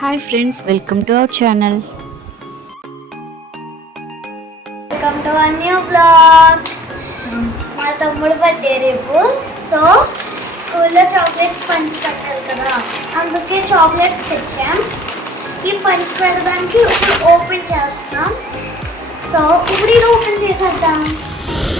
Hi friends, welcome to our channel. Welcome to our new blog. మా తమ్ముడు birthday రేపు. So స్కూల్లో chocolates పంచి పెట్టాలి కదా, అందుకే చాక్లెట్స్ తెచ్చాం. ఈ పంచి పెట్టడానికి ఇప్పుడు ఓపెన్ చేస్తాం. సో ఇప్పుడు ఇది ఓపెన్ చేసేద్దాం.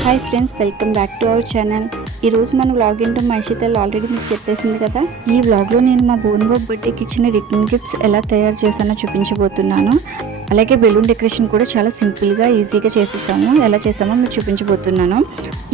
Hi friends, welcome back to our channel. ఈరోజు మన వ్లాగ్ ఏంటో మై శీతల్ ఆల్రెడీ మీకు చెప్పేసింది కదా. ఈ వ్లాగ్లో నేను మా బోన్బాబు బర్త్డేకి ఇచ్చిన రిటర్న్ గిఫ్ట్స్ ఎలా తయారు చేశానో చూపించబోతున్నాను. అలాగే బెలూన్ డెకరేషన్ కూడా చాలా సింపుల్గా ఈజీగా చేసేసాము. ఎలా చేసామో మీకు చూపించబోతున్నాను.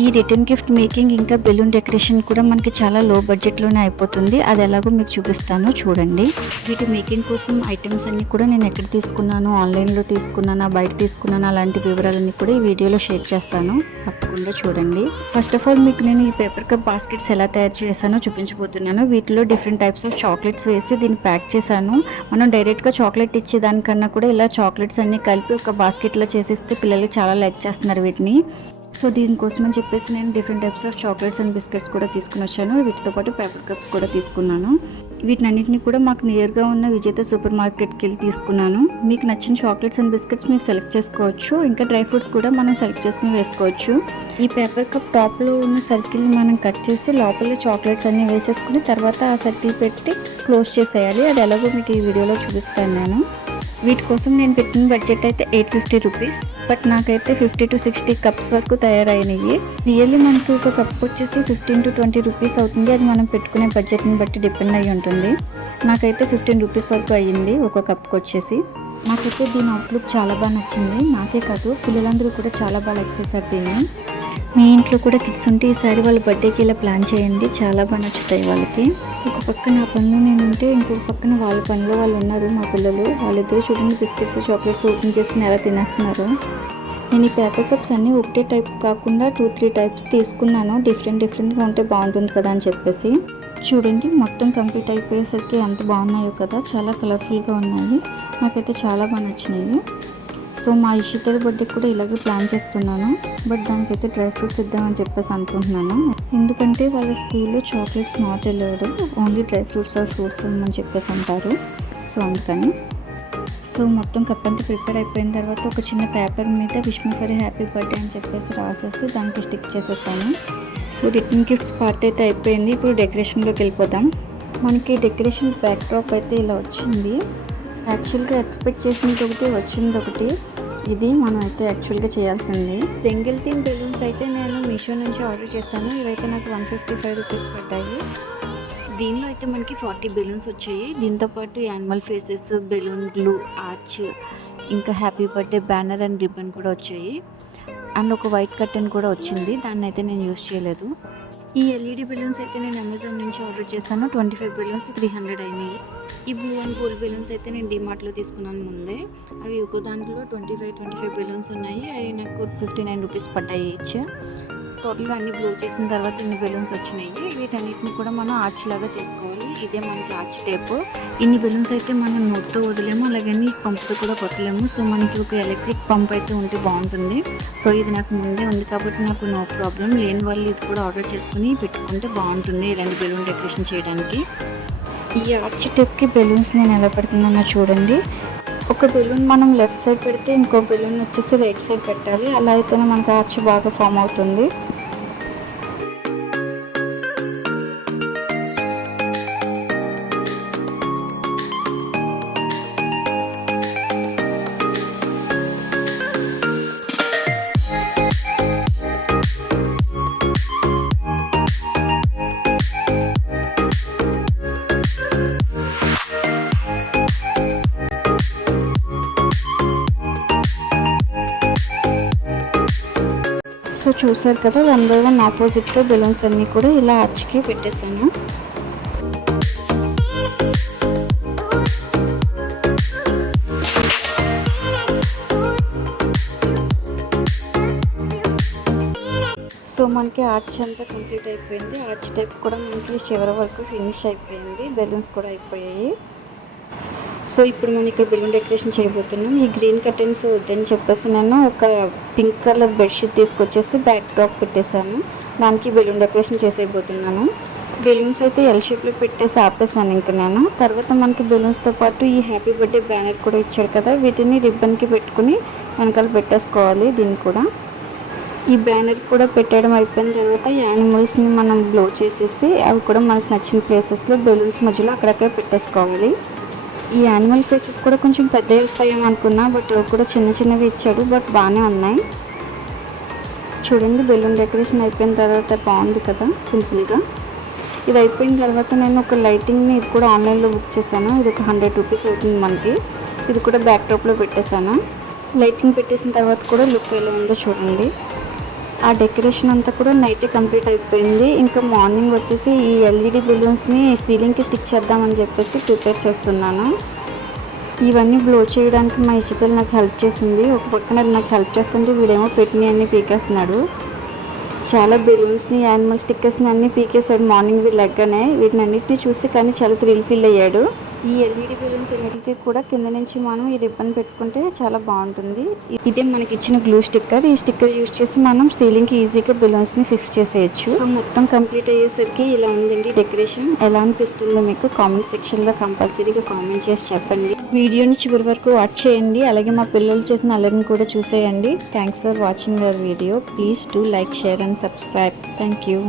ఈ రిటర్న్ గిఫ్ట్ మేకింగ్ ఇంకా బెలూన్ డెకరేషన్ కూడా మనకి చాలా లో బడ్జెట్లోనే అయిపోతుంది. అది ఎలాగో మీకు చూపిస్తాను, చూడండి. వీటి మేకింగ్ కోసం ఐటమ్స్ అన్నీ కూడా నేను ఎక్కడ తీసుకున్నాను, ఆన్లైన్లో తీసుకున్నానా, బయట తీసుకున్నాను, అలాంటి వివరాలన్నీ కూడా ఈ వీడియోలో షేర్ చేస్తాను. తప్పకుండా చూడండి. ఫస్ట్ ఆఫ్ ఆల్ మీకు నేను ఈ పేపర్ కప్ బాస్కెట్స్ ఎలా తయారు చేశానో చూపించబోతున్నాను. వీటిలో డిఫరెంట్ టైప్స్ ఆఫ్ చాక్లెట్స్ వేసి దీన్ని ప్యాక్ చేశాను. మనం డైరెక్ట్గా చాక్లెట్ ఇచ్చేదానికన్నా కూడా ఇలా చాక్లెట్స్ అన్నీ కలిపి ఒక బాస్కెట్లో చేసిస్తే పిల్లలు చాలా లైక్ చేస్తున్నారు వీటిని. సో దీనికోసం అని చెప్పేసి నేను different types of chocolates and biscuits కూడా తీసుకుని వచ్చాను. వీటితో పాటు పేపర్ కప్స్ కూడా తీసుకున్నాను. వీటినన్నింటినీ కూడా మాకు నియర్గా ఉన్న విజేత సూపర్ మార్కెట్కి వెళ్ళి తీసుకున్నాను. మీకు నచ్చిన చాక్లెట్స్ అండ్ బిస్కెట్స్ మీరు సెలెక్ట్ చేసుకోవచ్చు. ఇంకా డ్రై ఫ్రూట్స్ కూడా మనం సెలెక్ట్ చేసుకుని వేసుకోవచ్చు. ఈ పేపర్ కప్ టాప్లో ఉన్న సర్కిల్ని మనం కట్ చేసి లోపల చాక్లెట్స్ అన్నీ వేసేసుకుని తర్వాత ఆ సర్కిల్ పెట్టి క్లోజ్ చేసేయాలి. అది ఎలాగో మీకు ఈ వీడియోలో చూపిస్తాను నేను. వీటి కోసం నేను పెట్టిన బడ్జెట్ అయితే 850 రూపీస్. బట్ నాకైతే 50 to 60 కప్స్ వరకు తయారైనవి. రియల్లీ మనకి ఒక కప్ వచ్చేసి 15 to 20 రూపీస్ అవుతుంది. అది మనం పెట్టుకునే బడ్జెట్ని బట్టి డిపెండ్ అయ్యి ఉంటుంది. నాకైతే 15 రూపీస్ వరకు అయ్యింది ఒక కప్కి వచ్చేసి. నాకైతే దీని అవుట్లుక్ చాలా బాగా నచ్చింది. నాకే కాదు, పిల్లలందరూ కూడా చాలా బాగా లైక్ చేశారు దీన్ని. మీ ఇంట్లో కూడా కిడ్స్ ఉంటే ఈసారి వాళ్ళ బర్త్డేకి ఇలా ప్లాన్ చేయండి, చాలా బాగా నచ్చుతాయి వాళ్ళకి. ఒక పక్క నా పనులు నేను ఉంటే ఇంకొక పక్కన వాళ్ళ పనిలో వాళ్ళు ఉన్నారు. మా పిల్లలు వాళ్ళిద్దరు చూడండి బిస్కెట్స్ చాక్లెట్స్ ఓపెన్ చేసుకుని ఎలా తినేస్తున్నారు. నేను ఈ పేపర్ కప్స్ అన్నీ ఒకటే టైప్ కాకుండా 2-3 టైప్స్ తీసుకున్నాను. డిఫరెంట్గా ఉంటే బాగుంటుంది కదా అని చెప్పేసి. చూడండి మొత్తం కంప్లీట్ అయిపోయేసరికి ఎంత బాగున్నాయో కదా, చాలా కలర్ఫుల్గా ఉన్నాయి. నాకైతే చాలా బాగా నచ్చినాయి. సో మా ఇషితల బర్త్డే కూడా ఇలాగే ప్లాన్ చేస్తున్నాను. బట్ దానికైతే డ్రై ఫ్రూట్స్ ఇద్దామని చెప్పేసి అనుకుంటున్నాను. ఎందుకంటే వాళ్ళ స్కూల్లో chocolates not allowed, only dry fruits or fruits అని చెప్పేసి అంటారు. సో అందుకని మొత్తం కప్ అంతా ప్రిపేర్ అయిపోయిన తర్వాత ఒక చిన్న పేపర్ మీద wish me for happy birthday అని చెప్పేసి రాసేసి దానికి స్టిక్ చేసేసాను. సో రిటర్న్ గిఫ్ట్స్ పార్ట్ అయితే అయిపోయింది. ఇప్పుడు డెకరేషన్లోకి వెళ్ళిపోదాం. మనకి డెకరేషన్ బ్యాక్ డ్రాప్ అయితే ఇలా వచ్చింది. యాక్చువల్గా ఎక్స్పెక్ట్ చేసినది ఒకటి, వచ్చింది ఒకటి. ఇది మనం అయితే యాక్చువల్గా చేయాల్సింది. సింగిల్ థీమ్ బెలూన్స్ అయితే నేను మీషో నుంచి ఆర్డర్ చేశాను. ఇవైతే నాకు 155 రూపీస్ పడ్డాయి. దీనిలో అయితే మనకి 40 బెలూన్స్ వచ్చాయి. దీంతోపాటు animal faces, balloon glue, arch, ఇంకా happy birthday banner and ribbon కూడా వచ్చాయి. అండ్ ఒక వైట్ కర్టెన్ కూడా వచ్చింది. దాన్ని అయితే నేను యూజ్ చేయలేదు. ఈ ఎల్ఈడి బెలూన్స్ అయితే నేను అమెజాన్ నుంచి ఆర్డర్ చేశాను. 25 బెలూన్స్ 300 అయినాయి. ఈ బ్లూ అండ్ గోల్డ్ బెలూన్స్ అయితే నేను డిమార్ట్లో తీసుకున్నాను ముందే. అవి ఒక దాంట్లో 25 బెలూన్స్ ఉన్నాయి. అవి నాకు 59 రూపీస్ పడ్డాయి ఈచ్. టోటల్గా అన్ని బ్లో చేసిన తర్వాత ఇన్ని బెలూన్స్ వచ్చినాయి. వీటన్నిటిని కూడా మనం ఆర్చ్ లాగా చేసుకోవాలి. ఇదే మనకి ఆర్చ్ టేప్. ఇన్ని బెలూన్స్ అయితే మనం నోట్తో వదిలేము, అలాగని పంపుతో కూడా కొట్టలేము. సో మనకి ఒక ఎలక్ట్రిక్ పంప్ అయితే ఉంటే బాగుంటుంది. సో ఇది నాకు ముందే ఉంది కాబట్టి నాకు నో ప్రాబ్లం. లేని వాళ్ళు ఇది కూడా ఆర్డర్ చేసుకుని పెట్టుకుంటే బాగుంటుంది ఇలాంటి బెలూన్ డెకరేషన్ చేయడానికి. ఈ ఆర్చ్ టేప్కి బెలూన్స్ నేను ఎలా పెడుతున్నానో చూడండి. ఒక బెలూన్ మనం లెఫ్ట్ సైడ్ పెడితే ఇంకో బెలూన్ వచ్చేసి రైట్ సైడ్ పెట్టాలి. అలా అయితేనే మనకు ఆర్చ్ బాగా ఫామ్ అవుతుంది. సో చూసారు కదా, 1 by 1 ఆపోజిట్గా బెలూన్స్ అన్నీ కూడా ఇలా ఆర్చ్కి పెట్టేశాను. సో మనకి ఆర్చ్ అంతా కంప్లీట్ అయిపోయింది. ఆర్చ్ టైప్ కూడా మనకి చివరి వరకు ఫినిష్ అయిపోయింది. బెలూన్స్ కూడా అయిపోయాయి. సో ఇప్పుడు మనం ఇక్కడ బెలూన్ డెకరేషన్ చేయబోతున్నాం. ఈ గ్రీన్ కర్టెన్స్ వద్దని చెప్పేసి నేను ఒక పింక్ కలర్ బెడ్షీట్ తీసుకొచ్చేసి బ్యాక్ డ్రాప్ పెట్టేశాను. దానికి బెలూన్ డెకరేషన్ చేసేయబోతున్నాను. బెలూన్స్ అయితే ఎల్ షేప్లో పెట్టేసి ఆపేసాను ఇంకా నేను. తర్వాత మనకి బెలూన్స్తో పాటు ఈ హ్యాపీ బర్త్డే బ్యానర్ కూడా ఇచ్చాడు కదా, వీటిని రిబ్బన్కి పెట్టుకుని వెనకాల పెట్టేసుకోవాలి. దీన్ని కూడా ఈ బ్యానర్ కూడా పెట్టడం అయిపోయిన తర్వాత యానిమల్స్ని మనం బ్లో చేసేసి అవి కూడా మనకు నచ్చిన ప్లేసెస్లో బెలూన్స్ మధ్యలో అక్కడక్కడ పెట్టేసుకోవాలి. ఈ యానిమల్ ఫేసెస్ కూడా కొంచెం పెద్దవి వస్తాయేమో అనుకున్నా, బట్ ఇవి కూడా చిన్న చిన్నవి ఇచ్చాడు, బట్ బాగానే ఉన్నాయి. చూడండి బెలూన్ డెకరేషన్ అయిపోయిన తర్వాత బాగుంది కదా సింపుల్గా. ఇది అయిపోయిన తర్వాత నేను ఒక లైటింగ్ని ఇది కూడా ఆన్లైన్లో బుక్ చేశాను. ఇది ఒక 100 రూపీస్ అవుతుంది మనకి. ఇది కూడా బ్యాక్ డ్రాప్లో పెట్టేశాను. లైటింగ్ పెట్టేసిన తర్వాత కూడా లుక్ ఎలా ఉందో చూడండి. ఆ డెకరేషన్ అంతా కూడా నైటే కంప్లీట్ అయిపోయింది. ఇంకా మార్నింగ్ వచ్చేసి ఈ ఎల్ఈడి బెలూన్స్ని సీలింగ్కి స్టిక్ చేద్దామని చెప్పేసి ప్రిపేర్ చేస్తున్నాను. ఇవన్నీ బ్లో చేయడానికి మా ఇష్టతలు నాకు హెల్ప్ చేసింది. ఒక పక్కన నాకు హెల్ప్ చేస్తుంటే వీడేమో పెట్టిని అన్నీ పీకేస్తున్నాడు. చాలా బెలూన్స్ని యానిమల్ స్టిక్కర్స్ని అన్నీ పీకేశాడు మార్నింగ్ లెగ్గానే. వీటిని అన్నిటిని చూసి కానీ చాలా థ్రిల్ ఫీల్ అయ్యాడు. ఈ ఎల్ఈడి బెలూన్స్ అన్నిటికీ కూడా కింద నుంచి మనం ఈ రిబ్బన్ పెట్టుకుంటే చాలా బాగుంటుంది. ఇదే మనకి ఇచ్చిన గ్లూ స్టిక్కర్. ఈ స్టిక్కర్ యూజ్ చేసి మనం సీలింగ్కి ఈజీగా బెలూన్స్ని ఫిక్స్ చేసేయచ్చు. సో మొత్తం కంప్లీట్ అయ్యేసరికి ఇలా ఉందండి డెకరేషన్. ఎలా అనిపిస్తుందో మీకు కామెంట్ సెక్షన్లో కంపల్సరీగా కామెంట్ చేసి చెప్పండి. వీడియోని చివరి వరకు వాచ్ చేయండి. అలాగే మా పిల్లలు చేసిన అల్లరిని కూడా చూసేయండి. Thanks for watching our video. Please do like, share and subscribe. Thank you.